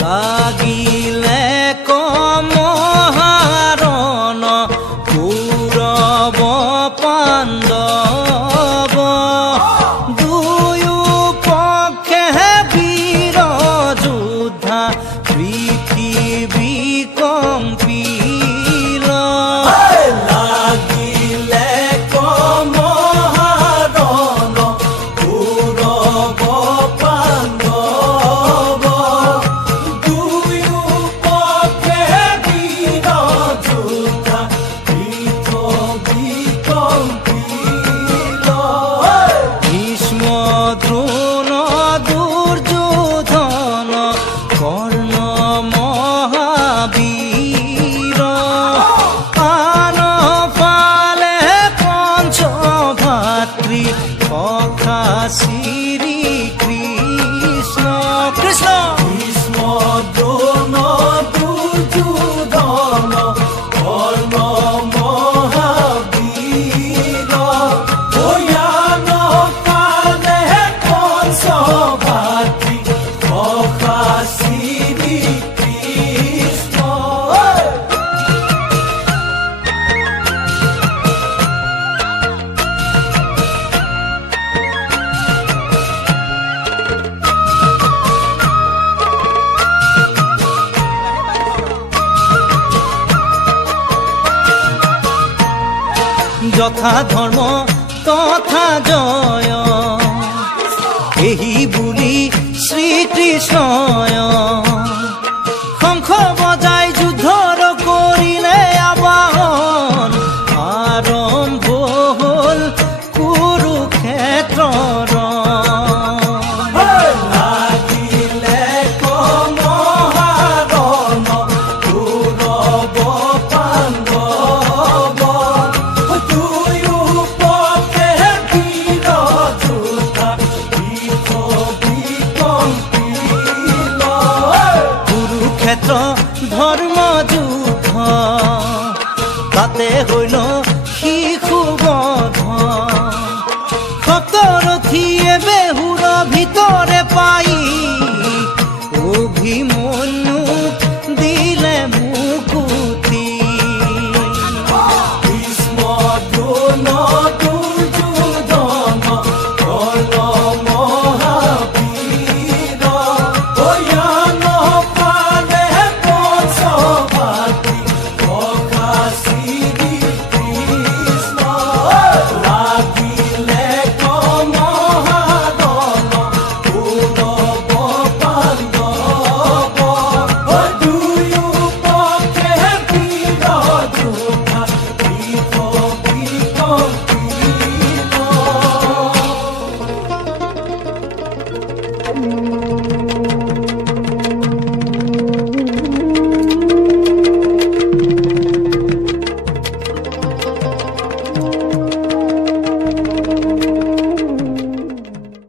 লাগিলে কমহাৰণ কৌৰৱ পাণ্ডৱ দুয়ো পক্ষে বীৰ যোদ্ধা পৃথিৱী কম্পিল লাগিলে কমহাৰণ কৌৰৱ পাণ্ডৱ দুয়ো পক্ষে বীৰ যোদ্ধা পৃথিৱী কম্পিল ভীষ্ম দ্ৰোণ দুৰ্যোধন কৰ্ণ মহাবীৰ আন ফালে পঞ্চভাতৃ সখা শ্ৰীকৃষ্ণ কৃষ্ণ ভীষ্ম দ্ৰোণ দুৰ্যোধন কৰ্ণ মহাবীৰ ভয়ান কালে পঞ্চভাতৃ সখা শ্ৰীকৃষ্ণ যথা ধৰ্ম তথা জয় এই বুলি শ্ৰীকৃষ্ণয় শংখ বজাই যুদ্ধৰ কৰিলে আবাহন আৰম্ভ হ'ল কুৰুক্ষেত্ৰৰ লাগিলে কমহাৰণ কৌৰৱ পাণ্ডৱ দুয়ো পক্ষে বীৰ যোদ্ধা পৃথিৱী কম্পিল কুৰুক্ষেত্ৰ ধৰ্ম যুদ্ধ তাতে হৈল